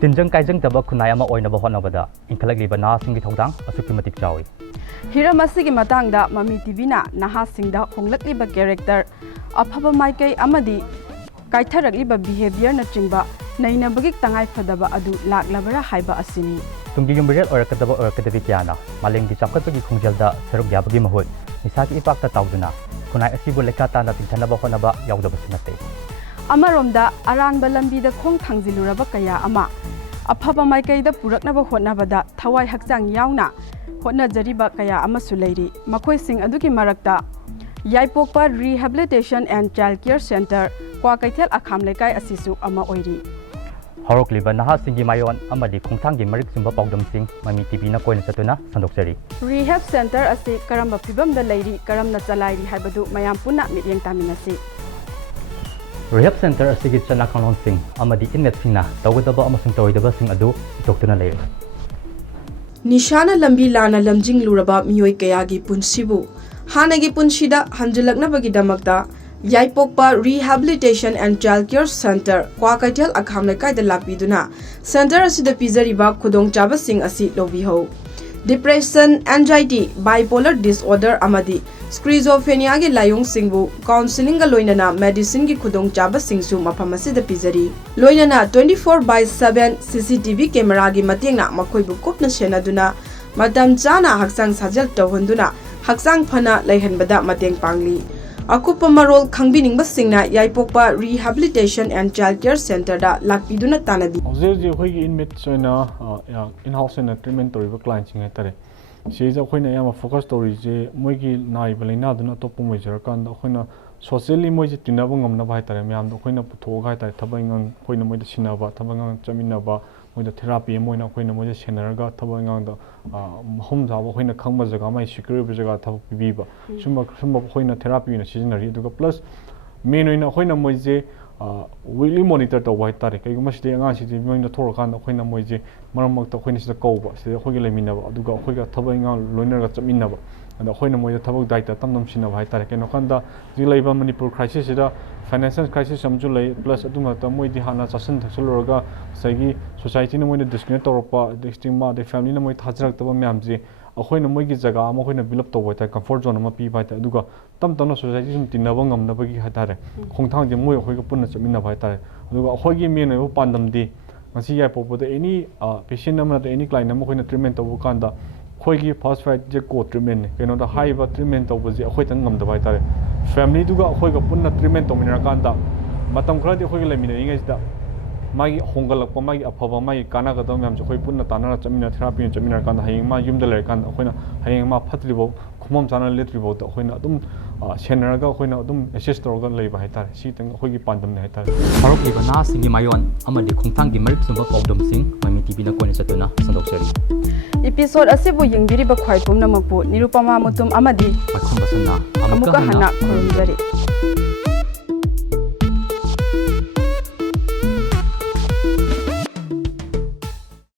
Tinjang kaijang daba kunai ama oinaba hotnabada inkhalakliba nahasinggi thodang asukki matik chawi. Hiram asigi matangda MAMI TV-na nahasingda honglakliba character afaba maikai amadi kaitharakliba behavior na chingba nainabagi tangai phadaba adu laklabara haiba asini. Tunggi yumbiral orakadaba orakadabi kyana malenggi chapkatpagi khungjalda saruk yabagi mahut nisaki ipakta tawduna kunai asibu lekatana tingthanaba hotnaba yaudaba sinate. Amaromda aranba lambida khong thangziluraba kaya ama afaba maikaida puraknaba hotnabada thawai hakchang yauna hotnajariba kaya amasu leiri makhoi sing adugi marakta Yaipokpa Rehabilitation and Child Care Center Kwakeithel Akham Leikai asisu ama oiri. Horokliba nahasinggi mayon amadi khongthanggi marik sumba pawdamsing MAMI TV na koina satuna sandoksari. Rehab Center asi karamba fibamda leiri karamna chalairi haibadu mayam punna mityeng taminasi. Rehab Center asigi chana kanlonsing amadi inmate singna tawgadaba amasung tawoidaba sing adu itoktuna leiri. Nishana lambi lana lamjing luraba miyoi kayagi punsibu hanagi punshida hanjilaknabagi damakta Yaipokpa Rehabilitation and Child Care Center Kwakeithel Akham Leikai da lapiduna center asida pizariba khudong chaba sing asi lobiho. Depression, anxiety, bipolar disorder amadi schizophrenia ge layong singbu counseling ga loinana medicine gi khudong chaba singsu mafam asida pizari loinana 24/7 CCTV camera gi matengna makhoibu kopna senaduna madam chana haksang sajal tawhunduna haksang phana leihanbada mateng pangli. Akupa marol khangbiningba singna Yaipokpa Rehabilitation and Child Care Center da lakpiduna tanadi. Auxiliary hoigi inmate soina in-house na treatment toriba client singa tare. Seja khoina yama focus tori je moigi naiba leina duna topu moijar kan da khoina socially moiji tinaba ngamna bai tare myam da khoina putho ga tare thabangang khoina moida sinaba thabangang chaminaba moida therapy moina khoina moija senaraga thabangang da hom jaba khoina khangba jaga mai secure jaga thab biba sumba khoina therapy na seasonary aduga plus main oina khoina moije weekly monitor to white tare kai guma sidi anga sidi moina thor kan khoina moije maramak to khoina sida kawba sida khogi leminaba aduga khoiga thabanga loiner ga chaminaba and khoina moija thabak daita tamnam sinaba hai tare keno kanda jilaiba manipur crisis ida financial crisis samju lei plus aduma ta moidi hana chasan thaksuluraga sagi society na moina discriminate toropa stigma the family na moi thajrak taba myamji akhoina moigi jaga ama khoina build up tawai ta comfort zone ma pi bai ta aduga tamna society sum tinaba ngamnabagi hatare khongthang je moi khoiga punna chamina bai tare aduga akhoigi main oi pandam di ngasi Yaipokpa da any patient amna any client ama khoina treatment tabu kanda khoigi first fight je co treatment keno da high ba treatment tabu je akhoi tang ngamda bai tare family duga akhoiga punna treatment tomina kanda matam khara de khoigi lamina ingai da magi hongalakpa magi afaba magi kana ga dom yam je khoi punna tanara chamina therapy chamina kanda hayeng ma yumda ler kanda khoina hayeng ma phatribo khumom chana letribo da khoina adum senaraga khoina adum assist torga leiba hai tare si tang khoigi pandam ne hai tare Horokliba nahasinggi mayon amadi khongthanggi marik sumba pawdamsing MAMI TV na koina satuna sandoksari. Episode asibu yingbiriba khwaipum namakpu nirupama mutum amadi makhumba sanna amuka hana khurumjari.